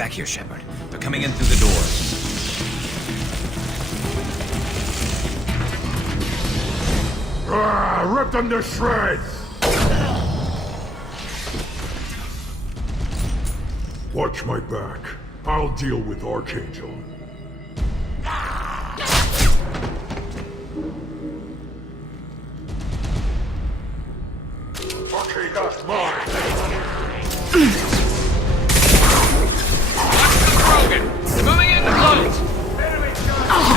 back here, Shepard. They're coming in through the doors. Rip them to shreds! Watch my back. I'll deal with Archangel. Okay, that's mine! Watch the Krogan! Moving in close!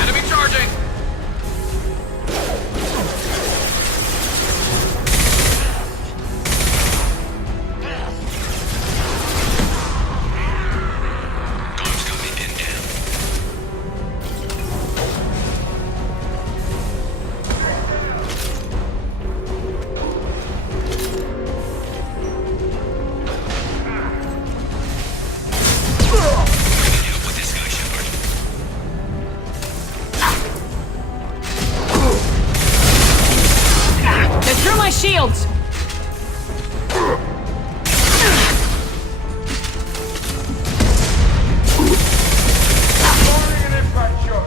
Enemy charging! Guard's got me pinned down. Help with this guy, Shepard. They're through my shields! Firing an impact shot!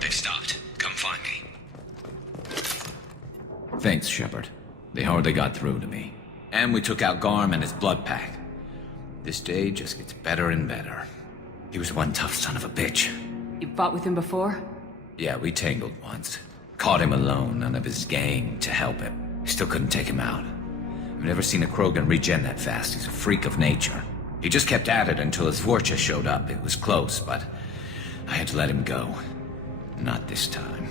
They've stopped. Come find me. Thanks, Shepard. They hardly got through to me. And we took out Garm and his blood pack. This day just gets better and better. He was one tough son of a bitch. You fought with him before? Yeah, we tangled once. Caught him alone, none of his gang to help him. Still couldn't take him out. I've never seen a Krogan regen that fast. He's a freak of nature. He just kept at it until his Vorcha showed up. It was close, but I had to let him go. Not this time.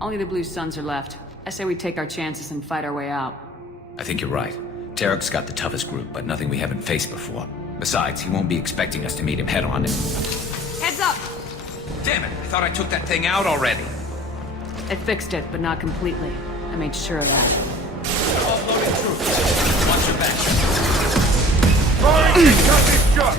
Only the Blue Suns are left. I say we take our chances and fight our way out. I think you're right. Tarek's got the toughest group, but nothing we haven't faced before. Besides, he won't be expecting us to meet him head-on. Heads up! Damn it! I thought I took that thing out already. I fixed it, but not completely. I made sure of that. Offloading troops. Watch your back. Firing incoming shot!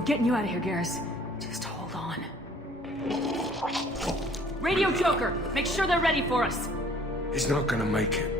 We're getting you out of here, Garrus. Just hold on. Radio Joker! Make sure they're ready for us! He's not gonna make it.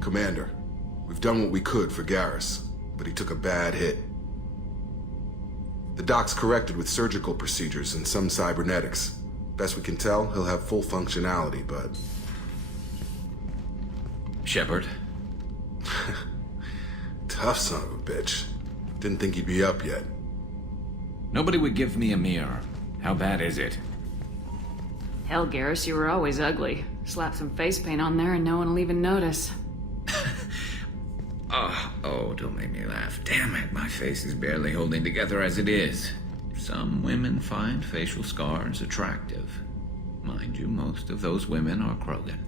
Commander, we've done what we could for Garrus, but he took a bad hit. The doc's corrected with surgical procedures and some cybernetics. Best we can tell, he'll have full functionality, but... Shepard? Tough son of a bitch. Didn't think he'd be up yet. Nobody would give me a mirror. How bad is it? Hell, Garrus, you were always ugly. Slap some face paint on there and no one will even notice. Oh, don't make me laugh. Damn it, my face is barely holding together as it is. Some women find facial scars attractive. Mind you, most of those women are Krogan.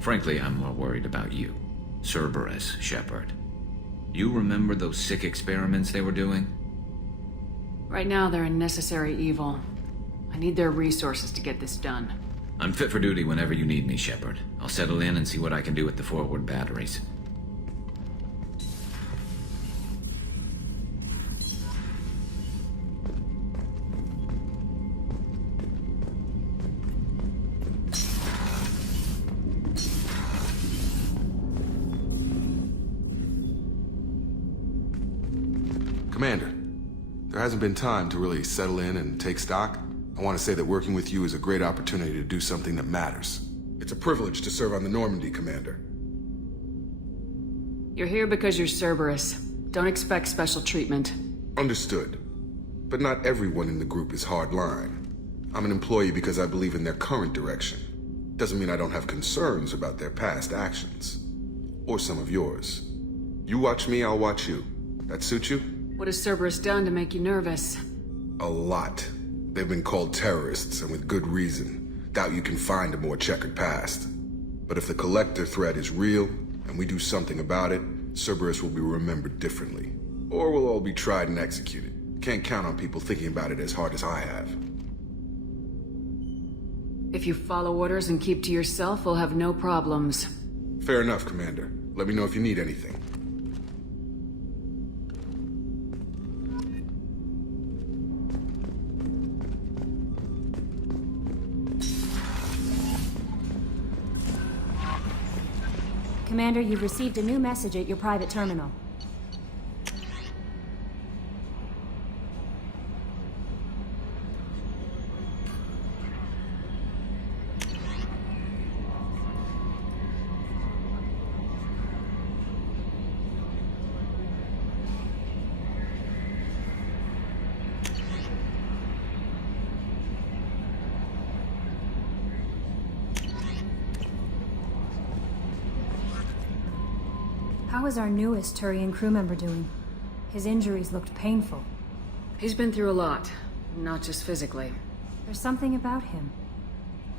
Frankly, I'm more worried about you. Cerberus, Shepard. You remember those sick experiments they were doing? Right now, they're a necessary evil. I need their resources to get this done. I'm fit for duty whenever you need me, Shepard. I'll settle in and see what I can do with the forward batteries. Commander, there hasn't been time to really settle in and take stock. I want to say that working with you is a great opportunity to do something that matters. It's a privilege to serve on the Normandy, Commander. You're here because you're Cerberus. Don't expect special treatment. Understood. But not everyone in the group is hardline. I'm an employee because I believe in their current direction. Doesn't mean I don't have concerns about their past actions. Or some of yours. You watch me, I'll watch you. That suit you? What has Cerberus done to make you nervous? A lot. They've been called terrorists, and with good reason. Doubt you can find a more checkered past. But if the Collector threat is real, and we do something about it, Cerberus will be remembered differently. Or we'll all be tried and executed. Can't count on people thinking about it as hard as I have. If you follow orders and keep to yourself, we'll have no problems. Fair enough, Commander. Let me know if you need anything. Commander, you've received a new message at your private terminal. How is our newest Turian crew member doing? His injuries looked painful. He's been through a lot, not just physically. There's something about him.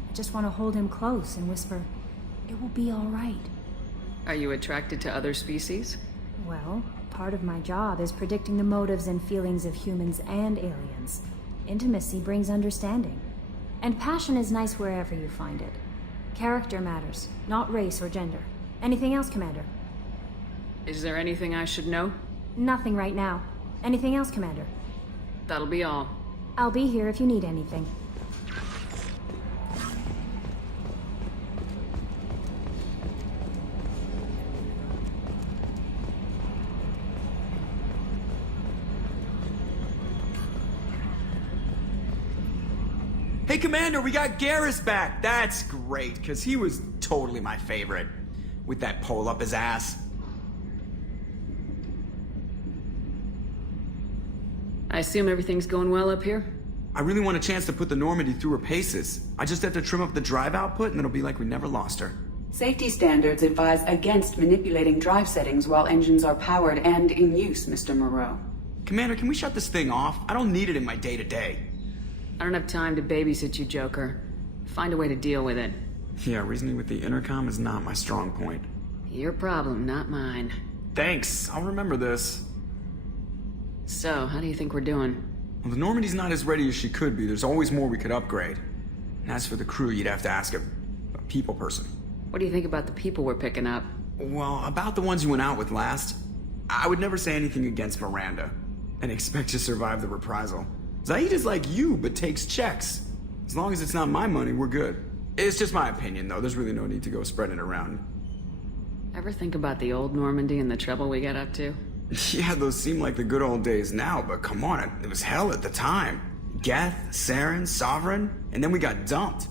I just want to hold him close and whisper, "It will be all right." Are you attracted to other species? Well, part of my job is predicting the motives and feelings of humans and aliens. Intimacy brings understanding. And passion is nice wherever you find it. Character matters, not race or gender. Anything else, Commander? Is there anything I should know? Nothing right now. Anything else, Commander? That'll be all. I'll be here if you need anything. Hey, Commander, we got Garrus back. That's great, because he was totally my favorite. With that pole up his ass. I assume everything's going well up here? I really want a chance to put the Normandy through her paces. I just have to trim up the drive output and it'll be like we never lost her. Safety standards advise against manipulating drive settings while engines are powered and in use, Mr. Moreau. Commander, can we shut this thing off? I don't need it in my day-to-day. I don't have time to babysit you, Joker. Find a way to deal with it. Yeah, reasoning with the intercom is not my strong point. Your problem, not mine. Thanks, I'll remember this. So, how do you think we're doing? Well, the Normandy's not as ready as she could be. There's always more we could upgrade. And as for the crew, you'd have to ask a people person. What do you think about the people we're picking up? Well, about the ones you went out with last, I would never say anything against Miranda and expect to survive the reprisal. Zaid is like you, but takes checks. As long as it's not my money, we're good. It's just my opinion, though. There's really no need to go spreading it around. Ever think about the old Normandy and the trouble we got up to? Yeah, those seem like the good old days now, but come on, it was hell at the time. Geth, Saren, Sovereign, and then we got dumped.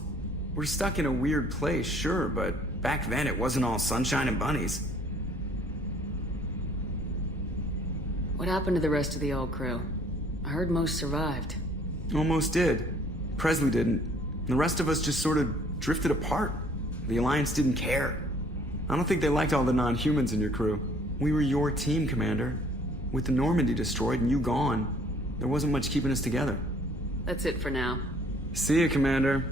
We're stuck in a weird place, sure, but back then it wasn't all sunshine and bunnies. What happened to the rest of the old crew? I heard most survived. Almost did. Presley didn't. The rest of us just sort of drifted apart. The Alliance didn't care. I don't think they liked all the non-humans in your crew. We were your team, Commander. With the Normandy destroyed and you gone, there wasn't much keeping us together. That's it for now. See you, Commander.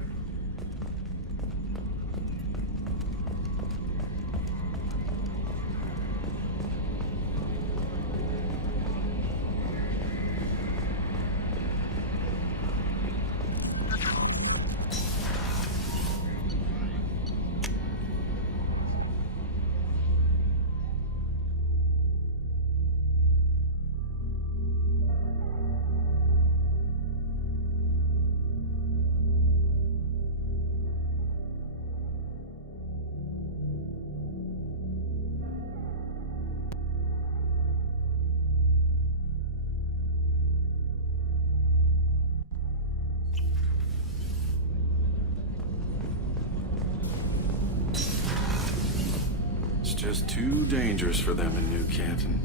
Just too dangerous for them in New Canton.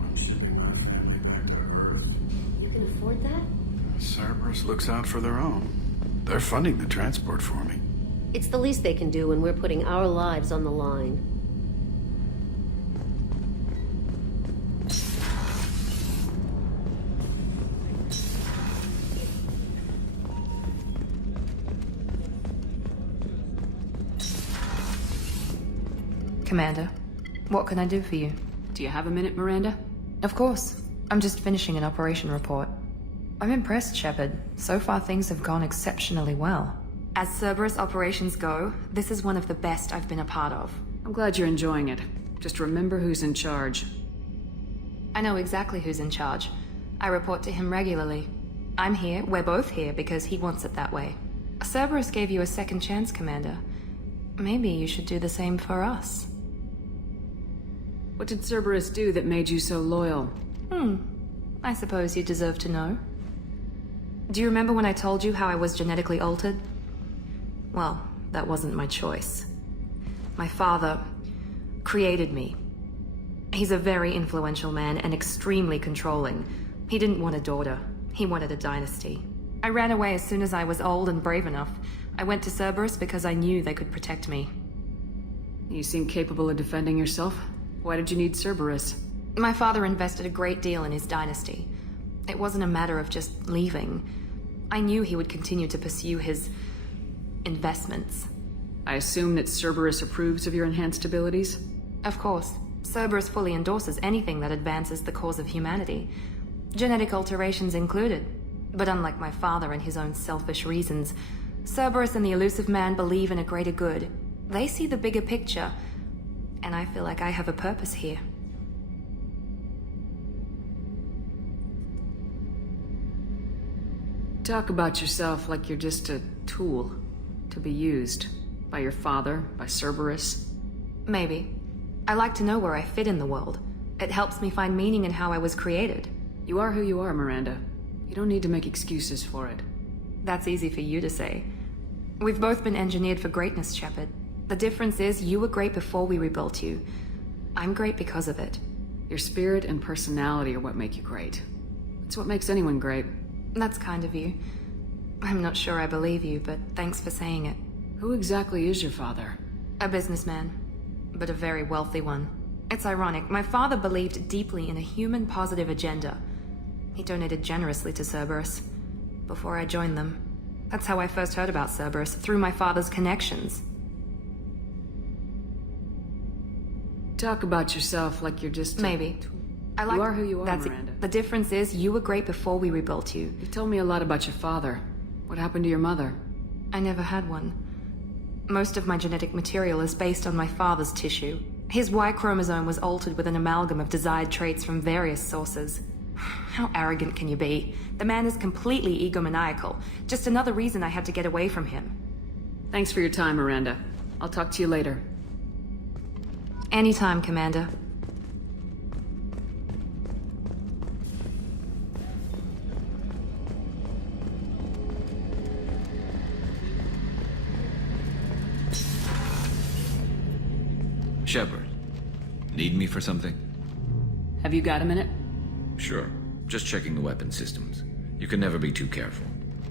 I'm shipping my family back to Earth. You can afford that? Cerberus looks out for their own. They're funding the transport for me. It's the least they can do when we're putting our lives on the line. Commander, what can I do for you? Do you have a minute, Miranda? Of course. I'm just finishing an operation report. I'm impressed, Shepard. So far things have gone exceptionally well. As Cerberus operations go, this is one of the best I've been a part of. I'm glad you're enjoying it. Just remember who's in charge. I know exactly who's in charge. I report to him regularly. I'm here, we're both here, because he wants it that way. Cerberus gave you a second chance, Commander. Maybe you should do the same for us. What did Cerberus do that made you so loyal? I suppose you deserve to know. Do you remember when I told you how I was genetically altered? Well, that wasn't my choice. My father created me. He's a very influential man and extremely controlling. He didn't want a daughter. He wanted a dynasty. I ran away as soon as I was old and brave enough. I went to Cerberus because I knew they could protect me. You seem capable of defending yourself. Why did you need Cerberus? My father invested a great deal in his dynasty. It wasn't a matter of just leaving. I knew he would continue to pursue his investments. I assume that Cerberus approves of your enhanced abilities? Of course. Cerberus fully endorses anything that advances the cause of humanity. Genetic alterations included. But unlike my father and his own selfish reasons, Cerberus and the Elusive Man believe in a greater good. They see the bigger picture, and I feel like I have a purpose here. Talk about yourself like you're just a tool to be used by your father, by Cerberus. Maybe. I like to know where I fit in the world. It helps me find meaning in how I was created. You are who you are, Miranda. You don't need to make excuses for it. That's easy for you to say. We've both been engineered for greatness, Shepard. The difference is you were great before we rebuilt you. I'm great because of it. Your spirit and personality are what make you great. It's what makes anyone great. That's kind of you. I'm not sure I believe you, but thanks for saying it. Who exactly is your father? A businessman, but a very wealthy one. It's ironic, my father believed deeply in a human-positive agenda. He donated generously to Cerberus before I joined them. That's how I first heard about Cerberus, through my father's connections. Talk about yourself like you're just Maybe. You are who you are, That's Miranda. it. The difference is you were great before we rebuilt you. You told me a lot about your father. What happened to your mother? I never had one. Most of my genetic material is based on my father's tissue. His Y chromosome was altered with an amalgam of desired traits from various sources. How arrogant can you be? The man is completely egomaniacal. Just another reason I had to get away from him. Thanks for your time, Miranda. I'll talk to you later. Anytime, Commander. Shepard, need me for something? Have you got a minute? Sure. Just checking the weapon systems. You can never be too careful.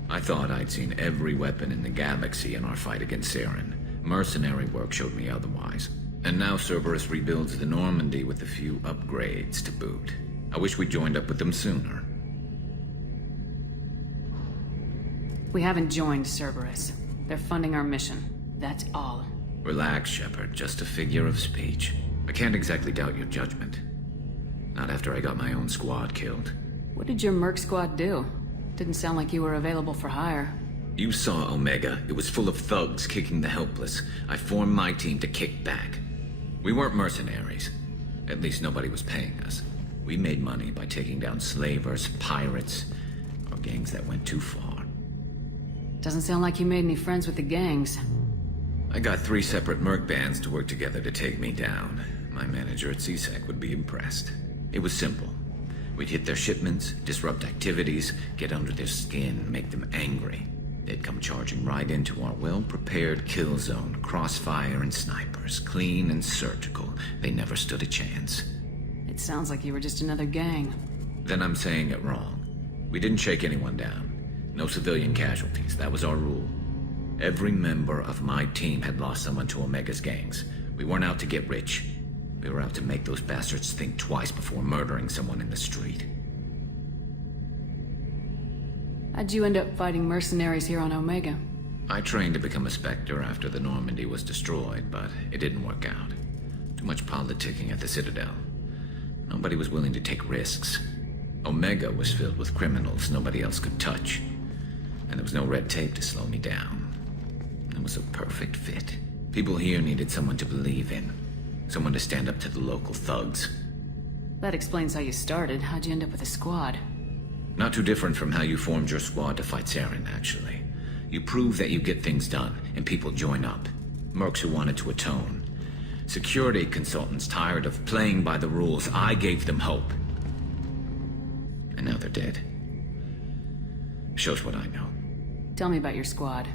I thought I'd seen every weapon in the galaxy in our fight against Saren. Mercenary work showed me otherwise. And now Cerberus rebuilds the Normandy with a few upgrades to boot. I wish we joined up with them sooner. We haven't joined Cerberus. They're funding our mission. That's all. Relax, Shepard. Just a figure of speech. I can't exactly doubt your judgment. Not after I got my own squad killed. What did your merc squad do? Didn't sound like you were available for hire. You saw Omega. It was full of thugs kicking the helpless. I formed my team to kick back. We weren't mercenaries. At least nobody was paying us. We made money by taking down slavers, pirates, or gangs that went too far. Doesn't sound like you made any friends with the gangs. I got 3 separate merc bands to work together to take me down. My manager at CSEC would be impressed. It was simple. We'd hit their shipments, disrupt activities, get under their skin, make them angry. They'd come charging right into our well-prepared kill zone, crossfire and snipers, clean and surgical. They never stood a chance. It sounds like you were just another gang. Then I'm saying it wrong. We didn't shake anyone down. No civilian casualties, that was our rule. Every member of my team had lost someone to Omega's gangs. We weren't out to get rich. We were out to make those bastards think twice before murdering someone in the street. How'd you end up fighting mercenaries here on Omega? I trained to become a Spectre after the Normandy was destroyed, but it didn't work out. Too much politicking at the Citadel. Nobody was willing to take risks. Omega was filled with criminals nobody else could touch. And there was no red tape to slow me down. It was a perfect fit. People here needed someone to believe in. Someone to stand up to the local thugs. That explains how you started. How'd you end up with a squad? Not too different from how you formed your squad to fight Saren, actually. You prove that you get things done, and people join up. Mercs who wanted to atone. Security consultants tired of playing by the rules. I gave them hope. And now they're dead. Shows what I know. Tell me about your squad.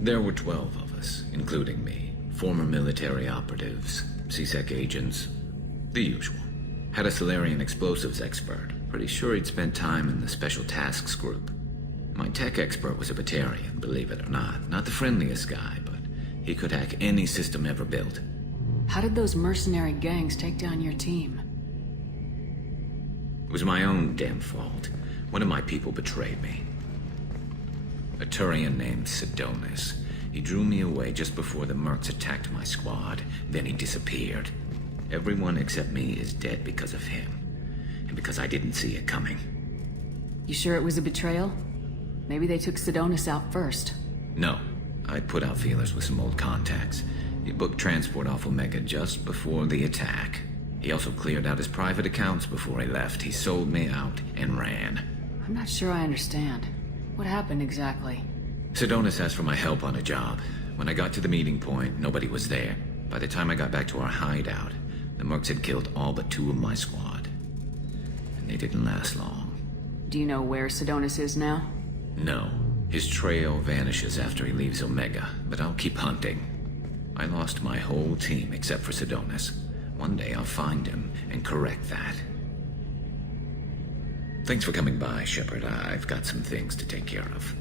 There were 12 of us, including me. Former military operatives, CSEC agents, the usual. Had a Solarian explosives expert. Pretty sure he'd spent time in the Special Tasks Group. My tech expert was a Batarian, believe it or not. Not the friendliest guy, but he could hack any system ever built. How did those mercenary gangs take down your team? It was my own damn fault. One of my people betrayed me. A Turian named Sidonis. He drew me away just before the mercs attacked my squad. Then he disappeared. Everyone except me is dead because of him. And because I didn't see it coming. You sure it was a betrayal? Maybe they took Sidonis out first. No. I put out feelers with some old contacts. He booked transport off Omega just before the attack. He also cleared out his private accounts before he left. He sold me out and ran. I'm not sure I understand. What happened exactly? Sidonis asked for my help on a job. When I got to the meeting point, nobody was there. By the time I got back to our hideout, the mercs had killed all but 2 of my squad. And they didn't last long. Do you know where Sidonis is now? No. His trail vanishes after he leaves Omega, but I'll keep hunting. I lost my whole team except for Sidonis. One day I'll find him and correct that. Thanks for coming by, Shepard. I've got some things to take care of.